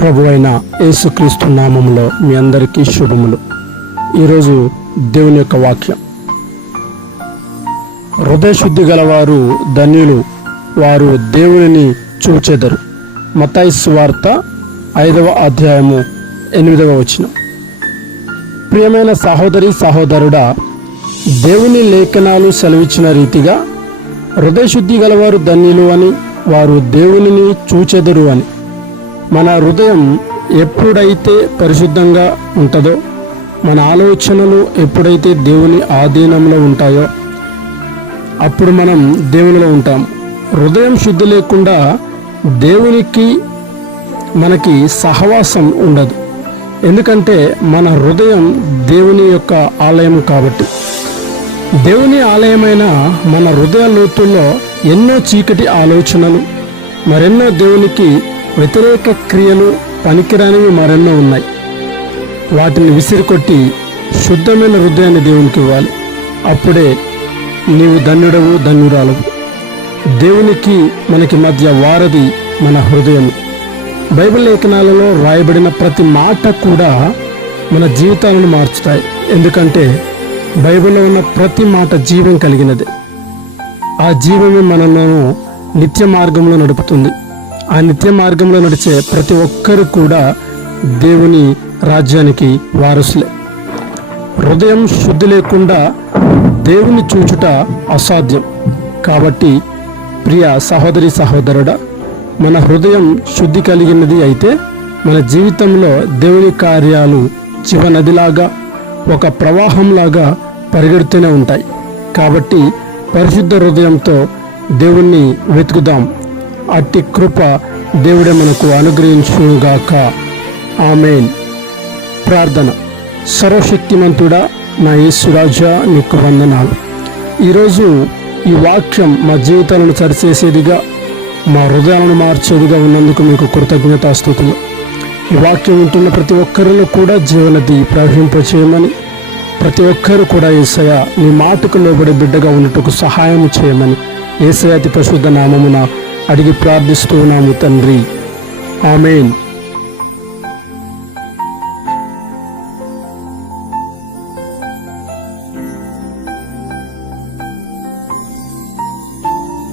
ప్రభు అయిన యేసుక్రీస్తు నామములో మీ అందరికీ శుభములు. ఈరోజు దేవుని యొక్క వాక్యం, హృదయ శుద్ధి గలవారు ధన్యులు, వారు దేవునిని చూచెదరు. మత్తయి సువార్త 5వ అధ్యాయము 8వ వచనం. ప్రియమైన సహోదరి సహోదరుడా, దేవుని లేఖనాలు సెలవిచ్చిన రీతిగా హృదయ శుద్ధి గలవారు ధన్యులు అని, వారు దేవునిని చూచెదరు అని. మన హృదయం ఎప్పుడైతే పరిశుద్ధంగా ఉంటుందో, మన ఆలోచనలు ఎప్పుడైతే దేవుని ఆధీనంలో ఉంటాయో అప్పుడు మనం దేవునిలో ఉంటాం. హృదయం శుద్ధి లేకుండా దేవునికి మనకి సహవాసం ఉండదు. ఎందుకంటే మన హృదయం దేవుని యొక్క ఆలయం కాబట్టి. దేవుని ఆలయమైన మన హృదయ లోతుల్లో ఎన్నో చీకటి ఆలోచనలు, మరెన్నో దేవునికి వ్యతిరేక క్రియలు, పనికిరానివి మరెన్నో ఉన్నాయి. వాటిని విసిరికొట్టి శుద్ధమైన హృదయాన్ని దేవునికి ఇవ్వాలి. అప్పుడే నీవు ధన్యుడవు, ధన్యురాలవు. దేవునికి మనకి మధ్య వారధి మన హృదయం. బైబిల్ లేఖనాలలో రాయబడిన ప్రతి మాట కూడా మన జీవితాలను మార్చుతాయి. ఎందుకంటే బైబిల్లో ఉన్న ప్రతి మాట జీవం కలిగినది. ఆ జీవమే మనను నిత్య మార్గంలో నడుపుతుంది. ఆ నిత్య మార్గంలో నడిచే ప్రతి ఒక్కరు కూడా దేవుని రాజ్యానికి వారసులే. హృదయం శుద్ధి లేకుండా దేవుని చూచుట అసాధ్యం. కాబట్టి ప్రియ సహోదరి సహోదరుడా, మన హృదయం శుద్ధి కలిగినది అయితే మన జీవితంలో దేవుని కార్యాలు జీవనదిలాగా, ఒక ప్రవాహంలాగా పరిగెడుతూనే ఉంటాయి. కాబట్టి పరిశుద్ధ హృదయంతో దేవుణ్ణి వెతుకుదాం. అట్టి కృప దేవుడే మనకు అనుగ్రహించుగాక. ఆమేన్. ప్రార్థన. సర్వశక్తిమంతుడా, నా యేసురాజా, నీకు వందనాలు. ఈరోజు ఈ వాక్యం మా జీవితాలను సరిచేసేదిగా, మా హృదయాలను మార్చేదిగా ఉన్నందుకు మీకు కృతజ్ఞతాస్తుతులు. ఈ వాక్యం ఉంటున్న ప్రతి ఒక్కరిలో కూడా జీవనది ప్రవహింపచేయమని, ప్రతి ఒక్కరు కూడా యేసయ్య నీ మాటకు లోబడి బిడ్డగా ఉన్నట్టుకు సహాయం చేయమని యేసయ్య అతి పరిశుద్ధ నామమున అడిగి ప్రార్థిస్తున్నాము తండ్రి. ఆమేన్.